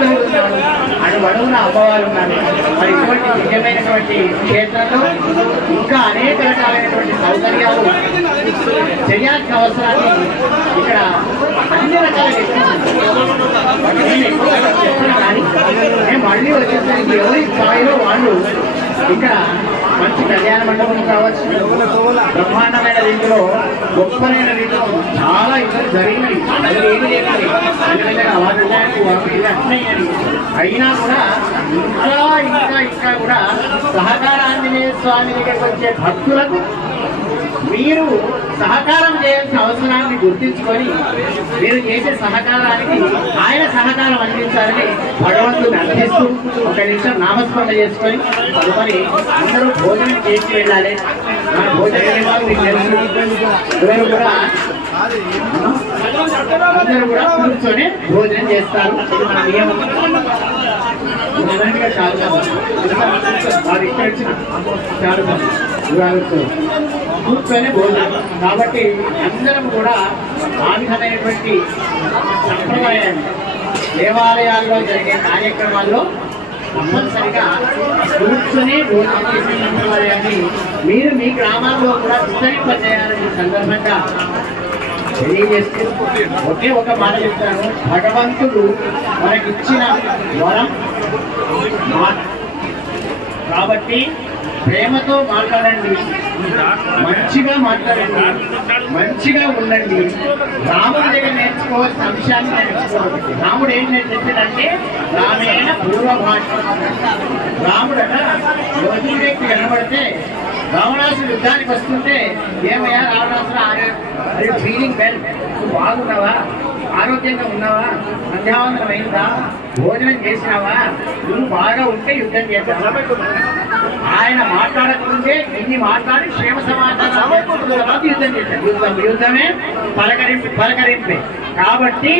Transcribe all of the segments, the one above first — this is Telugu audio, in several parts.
ఉన్నారు అని అడుగున అమ్మవారు ఉన్నారు మరి ఇటువంటి నిజమైనటువంటి క్షేత్రంలో ఇంకా అనేక రకాలైనటువంటి సౌకర్యాలు చేయాల్సిన అవసరాన్ని ఇక్కడ అన్ని రకాల నేను కానీ మళ్ళీ వచ్చేసరికి ఎవరి స్థాయిలో వాళ్ళు ఇక్కడ మంచి కళ్యాణ మండపం కావచ్చు. బ్రహ్మాండమైన రీతిలో గొప్పనైన రీతిలో చాలా ఇక్కడ జరిగినవి. అది ఏమి చేయాలి ఎందుకంటే అయినా కూడా ఇంకా ఇంకా ఇంకా కూడా సహకార ఆంజనేయ స్వామి దగ్గరికి వచ్చే భక్తులకు మీరు సహకారం చేయాల్సిన అవసరాన్ని గుర్తించుకొని మీరు చేసే సహకారానికి ఆయన సహకారం అందించాలని భగవంతుని అర్థిస్తూ ఒక నిమిషం నామస్మరణ చేసుకొని తదుపరి అందరూ భోజనం చేసి వెళ్ళాలి. మన భోజనం మీకు తెలుసు అందరూ కూడా అందరూ కూడా కూర్చొని భోజనం చేస్తారు. మన నియమం. కూర్చొని భోజనం. కాబట్టి అందరం కూడా ఆ విధమైనటువంటి సంప్రదాయాన్ని దేవాలయాల్లో జరిగే కార్యక్రమాల్లో తప్పనిసరిగా కూర్చొని భోజనం చేసే సంప్రదాయాన్ని మీరు మీ గ్రామాల్లో కూడా విస్తరింపజేయాలని సందర్భంగా తెలియజేస్తూ ఒకే ఒక మాట చెప్తాను. భగవంతుడు మనకిచ్చిన వరం కాబట్టి ప్రేమతో మాట్లాడండి. మంచిగా మాట్లాడండి. మంచిగా ఉండండి. రాముడి దగ్గర నేర్చుకోవాల్సిన అంశాన్ని నేర్చుకోవాలి. రాముడు ఏం నేర్చుకుంటే రామేణ పూర్వ భాష రాముడు రోజు వ్యక్తి కనబడితే రావణాసుడు యుద్ధానికి వస్తుంటే ఏమయ్యా రావణాసుడు అరే ఫీలింగ్ వెల్ బాగున్నావా? ఆరోగ్యంగా ఉన్నావా? సంధ్యావందనం అయిందా? భోజనం చేసినావా? నువ్వు బాగా ఉంటే యుద్ధం చేద్దాం. ఆయన మాట్లాడకముందే ఇన్ని మాట్లాడి క్షేమ సమాచారం తర్వాత యుద్ధం చేశారు. యుద్ధమే పలకరింపు పలకరింపే. కాబట్టి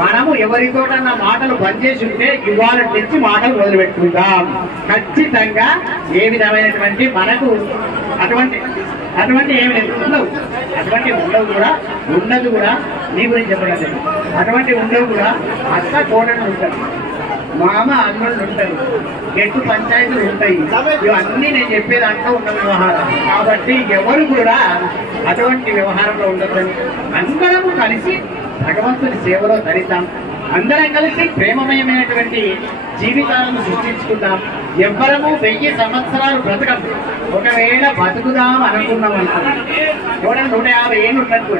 మనము ఎవరితోటన్న మాటలు బంద్ చేసి ఉంటే ఇవాళ నుంచి మాటలు మొదలుపెట్టుకుందాం. ఖచ్చితంగా ఏ విధమైనటువంటి మనకు అటువంటి అటువంటి ఏమి ఉండవు. అటువంటి ఉండవు కూడా ఉన్నది కూడా నీ గురించి చెప్పడం అటువంటి ఉండవు కూడా అత్త కోడలు ఉంటారు మామ అన్నుళ్ళు ఉంటారు ఎటు పంచాయతీలు ఉంటాయి. ఇవన్నీ నేను చెప్పే దాంట్లో ఉన్న వ్యవహారం. కాబట్టి ఎవరు కూడా అటువంటి వ్యవహారంలో ఉండదని అందరము కలిసి భగవంతుని సేవలో ధరిద్దాం. అందరం కలిసి ప్రేమమయమైనటువంటి జీవితాలను సృష్టించుకుందాం. ఎవ్వరము వెయ్యి సంవత్సరాలు బ్రతకం ఒకవేళ బతుకుదాం అనుకున్నాం అనుకోండి ఎవరైనా నూట యాభై ఏళ్ళు ఉన్నట్టు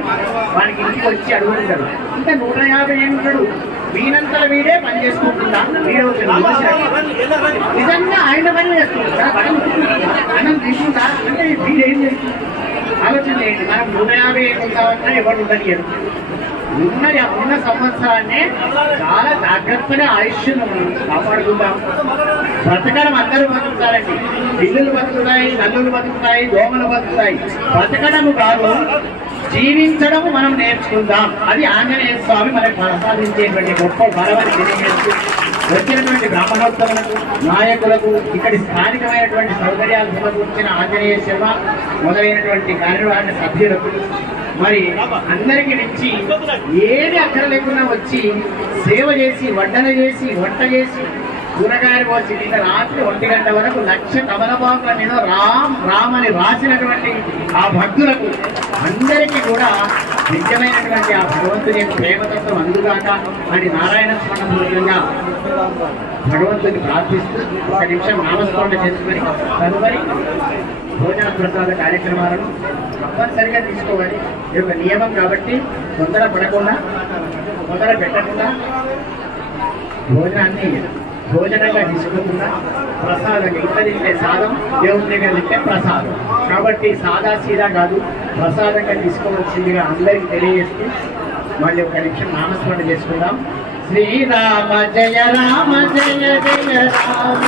వానికి ఇంటికి వచ్చి అడుగుతుంటారు. ఇంకా నూట యాభై ఏళ్ళు ఉంటాడు వీనంతల వీడే పని చేసుకుంటున్నా వీడే నిజంగా ఆయన పని చేసుకుంటా మనం తీసుకుంటా అంటే వీడేం ఆలోచన చేయండి. మనం నూట యాభై ఏళ్ళు ఉంటామన్నా ఎవరు ఉండనియరు ఉన్న ఉన్న సంవత్సరాన్ని చాలా జాగ్రత్తగా ఆయుష్ను కాపాడుకుందాం. బ్రతకడం అందరూ బతుకుతారండి. ఇల్లులు బతుకుతాయి నల్లులు బతుకుతాయి దోమలు బతుకుతాయి. బ్రతకడము కాదు. జీవించడం మనం నేర్చుకుందాం. అది ఆంజనేయ స్వామి మనకు ప్రసాదించేటువంటి గొప్ప బలమని తెలియజేస్తూ వచ్చినటువంటి బ్రాహ్మణోత్తములకు నాయకులకు ఇక్కడి స్థానికమైనటువంటి సౌకర్యాలు సమకూర్చిన ఆంజనేయ శర్మ మొదలైనటువంటి కార్యనిర్వహణ సభ్యులకు మరి అందరికి నుంచి ఏది అక్కడ లేకుండా వచ్చి సేవ చేసి వడ్డన చేసి వంట చేసి కూరగాయలు వచ్చి నిన్న రాత్రి ఒంటి గంట వరకు లక్ష తమలపాకుల మీద రామ్ రామ్ అని రాసినటువంటి ఆ భక్తులకు అందరికీ కూడా నిజమైనటువంటి ఆ భగవంతుని యొక్క ప్రేమతత్వం అందుగాక అని నారాయణ స్మరణ భగవంతుని ప్రార్థిస్తూ ఒక నిమిషం నామస్మరణ చేసుకుని తదుపరి భోజన ప్రసాద కార్యక్రమాలను తప్పనిసరిగా తీసుకోవాలి. ఇది ఒక నియమం కాబట్టి తొందర పడకుండా తొందర పెట్టకుండా భోజనాన్ని భోజనంగా తీసుకుంటున్న. ప్రసాదం ఇంత సాధం సాదం దేవుని దగ్గర తింటే ప్రసాదం. కాబట్టి సాదా సీదా కాదు ప్రసాదంగా తీసుకోవాల్సిందిగా అందరికీ తెలియజేస్తూ మళ్ళీ ఒక నిమిషం నామస్మరణ చేసుకుందాం. శ్రీరామ జయ రామ జయ జయ రామ.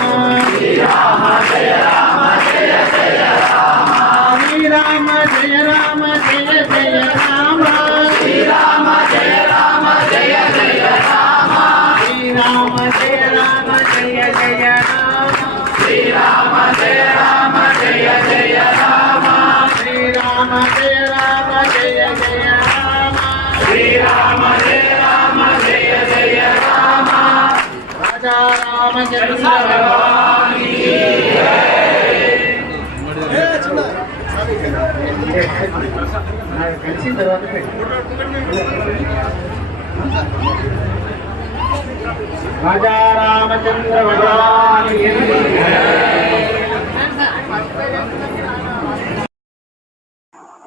జయ రామ జయ జయ రామ. కలిసిన తర్వాత పెట్టు. రాజా రామచంద్ర భగవాన్